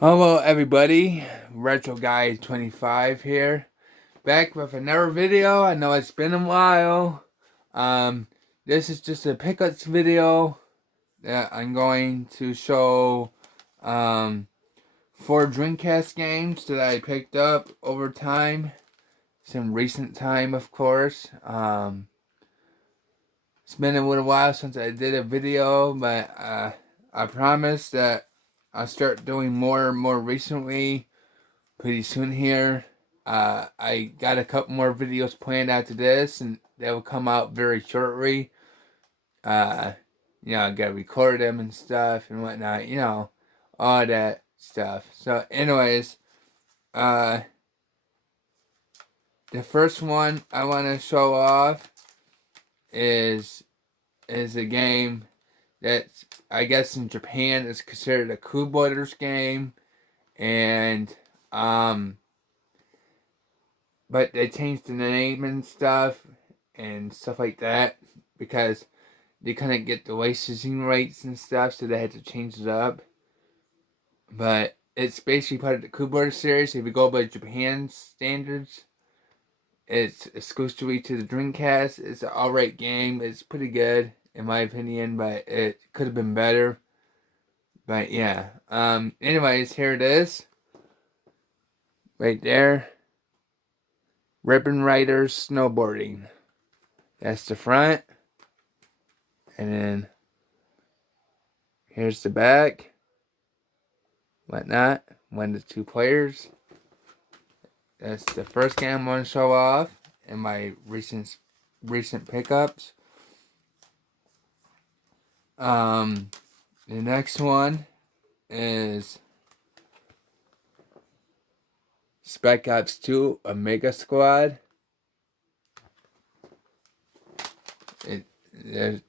Hello everybody, Retro Guy 25 here, back with another video. I know it's been a while. This is just a pickups video that I'm going to show 4 Dreamcast games that I picked up over time. Some recent time, of course. It's been a little while since I did a video, but I promise that I'll start doing more recently pretty soon here. I got a couple more videos planned after this, and they will come out very shortly. Uh, I gotta record them and stuff and whatnot, all that stuff. So, anyways, uh, the first one I want to show off is a game that I guess in Japan is considered a Kuboider's game, and but they changed the name and stuff like that because they couldn't get the licensing rights and stuff, so they had to change it up. But it's basically part of the Kuboider series. If you go by Japan standards, it's exclusively to the Dreamcast. It's an alright game. It's pretty good in my opinion, but it could have been better. But yeah. Anyways, here it is. Right there. Ribbon Riders Snowboarding. That's the front. And then here's the back. Whatnot. 1 to 2 players. That's the first game I'm going to show off in my recent pickups. The next one is Spec Ops 2 Omega Squad.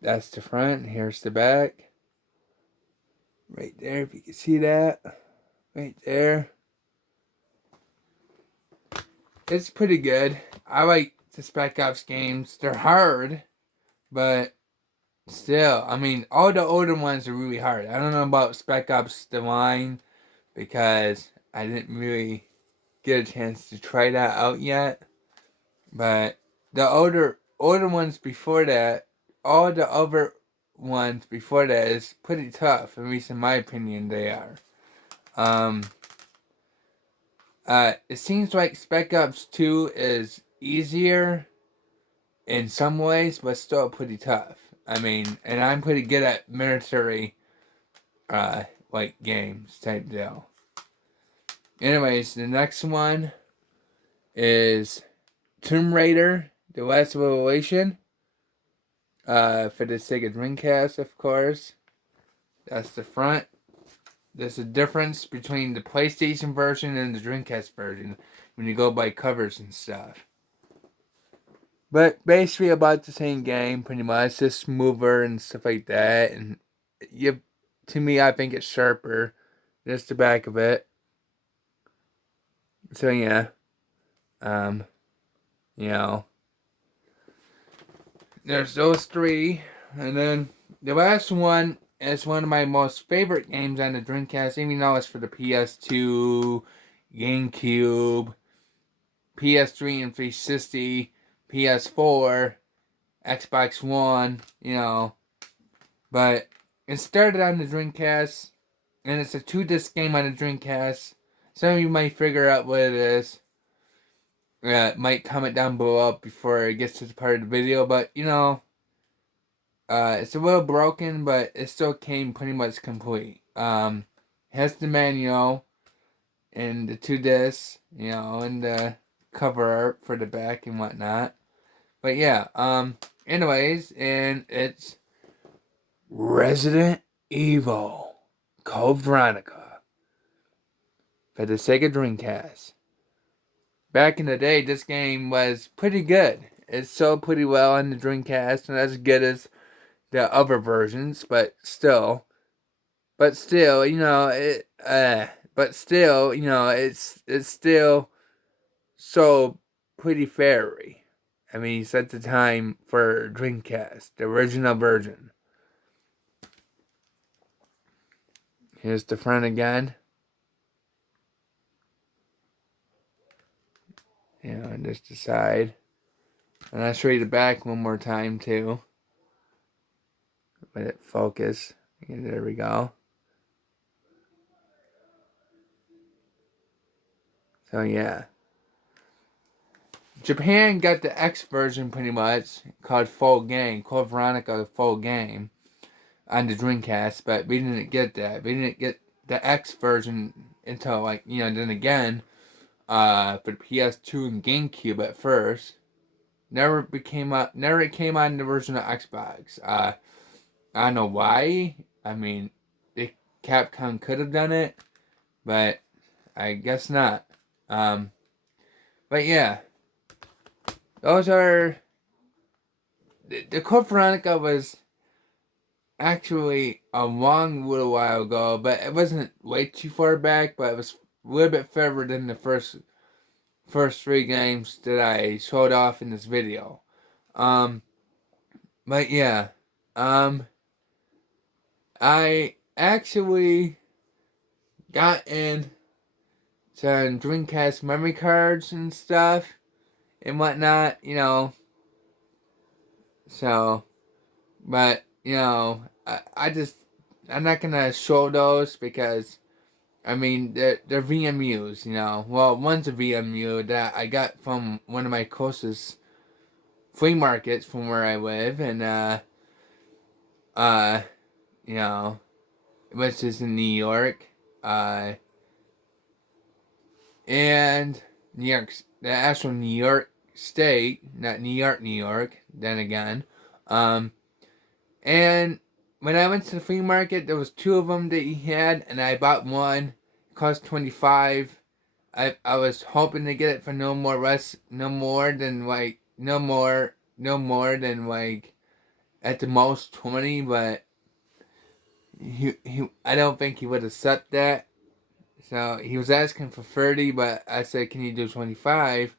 That's the front. Here's the back. Right there, if you can see that. Right there. It's pretty good. I like the Spec Ops games. They're hard, but still, I mean, all the older ones are really hard. I don't know about Spec Ops The Line because I didn't really get a chance to try that out yet. But the older ones before that, all the other ones before that is pretty tough. At least in my opinion, they are. It seems like Spec Ops 2 is easier in some ways, but still pretty tough. I mean, and I'm pretty good at military, like games type deal. Anyways, the next one is Tomb Raider: The Last Revelation. For the Sega Dreamcast, of course. That's the front. There's a difference between the PlayStation version and the Dreamcast version when you go by covers and stuff. But basically about the same game, pretty much. Just smoother and stuff like that. And to me, I think it's sharper. Just the back of it. So yeah. There's those 3. And then the last one is one of my most favorite games on the Dreamcast, even though it's for the PS2, GameCube, PS3 and 360, PS4, Xbox One, But it started on the Dreamcast, and it's a 2-disc game on the Dreamcast. Some of you might figure out what it is. Might comment down below before it gets to the part of the video, but it's a little broken, but it still came pretty much complete. Has the manual and the 2 discs, and the cover art for the back and whatnot. But yeah, anyways, and it's Resident Evil Code Veronica for the Sega Dreamcast. Back in the day, this game was pretty good. It sold pretty well on the Dreamcast, and as good as the other versions, but still, it's still so pretty fairly. I mean, it's at the time for Dreamcast, the original version. Here's the front again. just decide. And I'll show you the back one more time too. Let it focus. And there we go. So yeah. Japan got the X version pretty much, called Full Game, called Veronica Full Game, on the Dreamcast, but we didn't get that. We didn't get the X version until, like, then again, for the PS2 and GameCube at first. Never came on the version of Xbox. I don't know why. I mean, Capcom could have done it, but I guess not. But yeah. Those are... The Code Veronica was actually a long little while ago, but it wasn't way too far back, but it was a little bit further than the first 3 games that I showed off in this video. But yeah. I actually got in some Dreamcast memory cards and stuff and whatnot, So, but, I'm not gonna show those because, I mean, they're VMUs, Well, one's a VMU that I got from one of my closest flea markets from where I live, and, which is in New York, and New York, the actual New York State, not New York, then again, and when I went to the flea market, there was 2 of them that he had, and I bought one. It cost $25. I was hoping to get it for no more than at the most 20, but he I don't think he would accept that. So he was asking for 30, but I said, "Can you do 25?"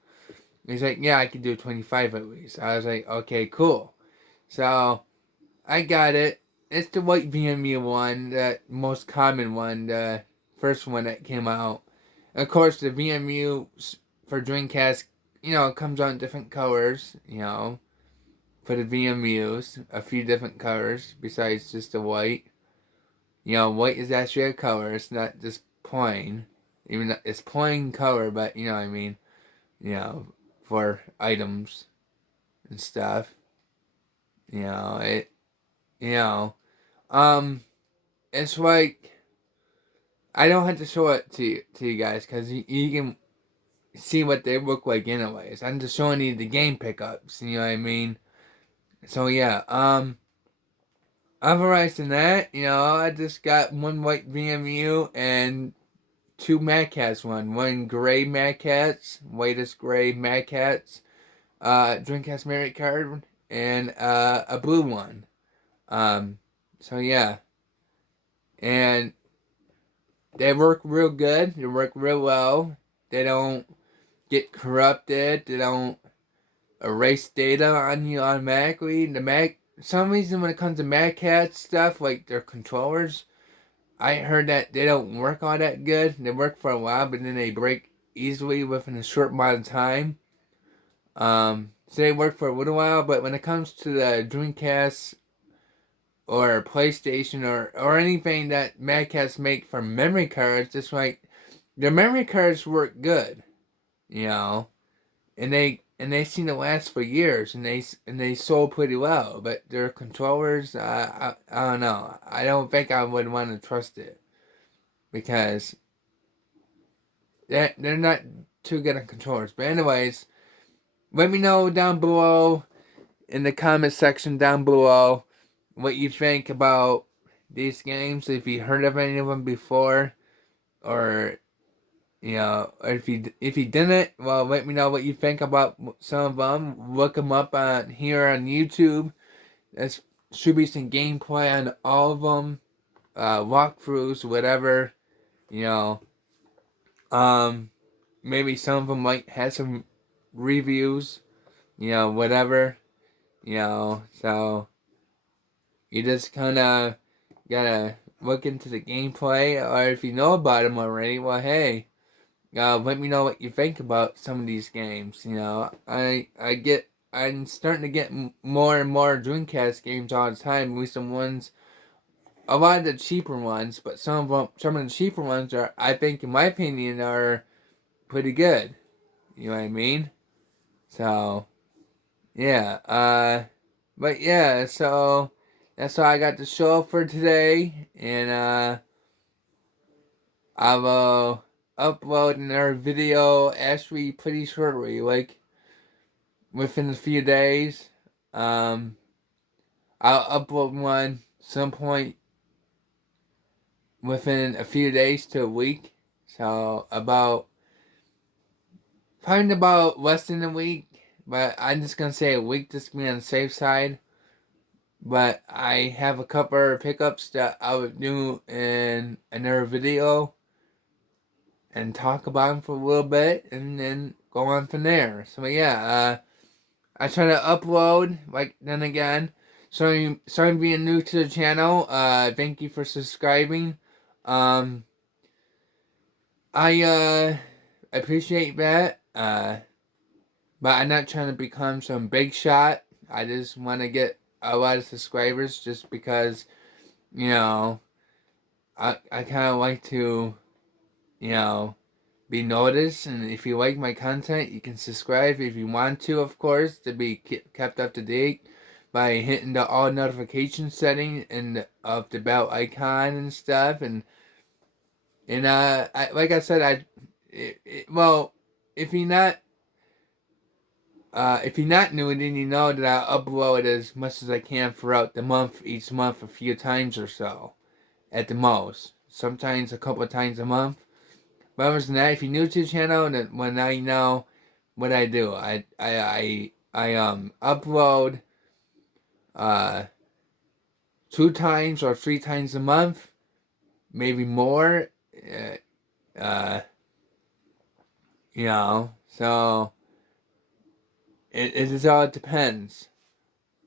He's like, "Yeah, I can do 25 at least." I was like, "Okay, cool." So I got it. It's the white VMU one, the most common one, the first one that came out. Of course, the VMU for Dreamcast, it comes out in different colors, for the VMUs, a few different colors besides just the white. White is actually a color, it's not just plain. Even though it's plain color, but what I mean, for items and stuff. It's like, I don't have to show it to you guys because you can see what they look like anyways. I'm just showing you the game pickups, you know what I mean? So yeah, otherwise than that, I just got one white VMU and 2 Mad Cats one gray Mad Cats, whitest gray Mad Cats, Dreamcast memory card, and a blue one. So yeah. And they work real good. They work real well. They don't get corrupted. They don't erase data on you automatically. Some reason when it comes to Mad Cat stuff, like their controllers, I heard that they don't work all that good. They work for a while, but then they break easily within a short amount of time. So they work for a little while, but when it comes to the Dreamcast or PlayStation or anything that Mad Cats make for memory cards, it's like their memory cards work good, and they seem to last for years, and they sold pretty well. But their controllers, I don't know. I don't think I would want to trust it because they're not too good at controllers. But anyways, let me know down below in the comment section down below what you think about these games. If you heard of any of them before, or or if you didn't, well, let me know what you think about some of them. Look them up on here on YouTube. There should be some gameplay on all of them, walkthroughs, whatever. Maybe some of them might have some reviews. Whatever. So you just kind of gotta look into the gameplay, or if you know about them already, well, hey, Let me know what you think about some of these games. I'm starting to get more and more Dreamcast games all the time. At least the ones, a lot of the cheaper ones, but some of the cheaper ones are, I think, in my opinion, are pretty good. You know what I mean? So yeah. But yeah. So that's all I got to show for today, and I will upload another video actually pretty shortly, like within a few days. Um, I'll upload one some point within a few days to a week. So probably about less than a week, but I'm just gonna say a week just to be on the safe side. But I have a couple of pickups that I would do in another video and talk about them for a little bit and then go on from there. So yeah, I try to upload, like, then again, sorry being new to the channel, thank you for subscribing, um, I appreciate that, but I'm not trying to become some big shot. I just want to get a lot of subscribers just because, you know, I kind of like to, you know, be noticed. And if you like my content, you can subscribe if you want to, of course, to be kept up to date by hitting the all notification setting and of the bell icon and stuff. And like I said, well, if you're not new, then you know that I upload as much as I can throughout the month, each month, a few times or so, at the most. Sometimes a couple of times a month. But other than that, if you're new to the channel, then well, now you know what I do. I upload uh 2 times or 3 times a month, maybe more. Uh, so it just all depends.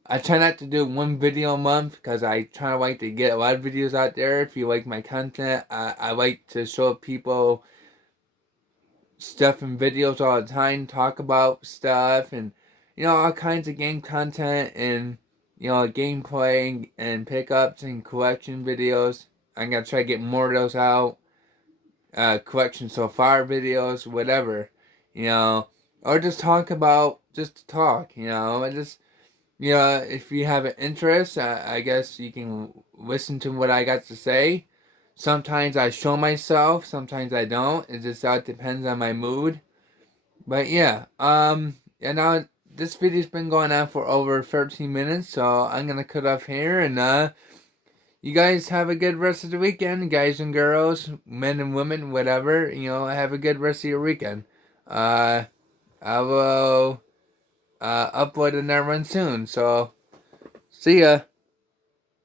I try not to do one video a month because I try to like to get a lot of videos out there. If you like my content, I like to show people stuff and videos all the time, talk about stuff and all kinds of game content and gameplay and pickups and collection videos. I'm gonna try to get more of those out. Collection so far videos, whatever, or just talk about just to talk, and just if you have an interest, I guess you can listen to what I got to say. Sometimes I show myself, sometimes I don't. It just all depends on my mood. But yeah, and now this video's been going on for over 13 minutes, so I'm gonna cut off here, and you guys have a good rest of the weekend, guys and girls, men and women, whatever. Have a good rest of your weekend. Uh, I will upload another one soon. So, see ya.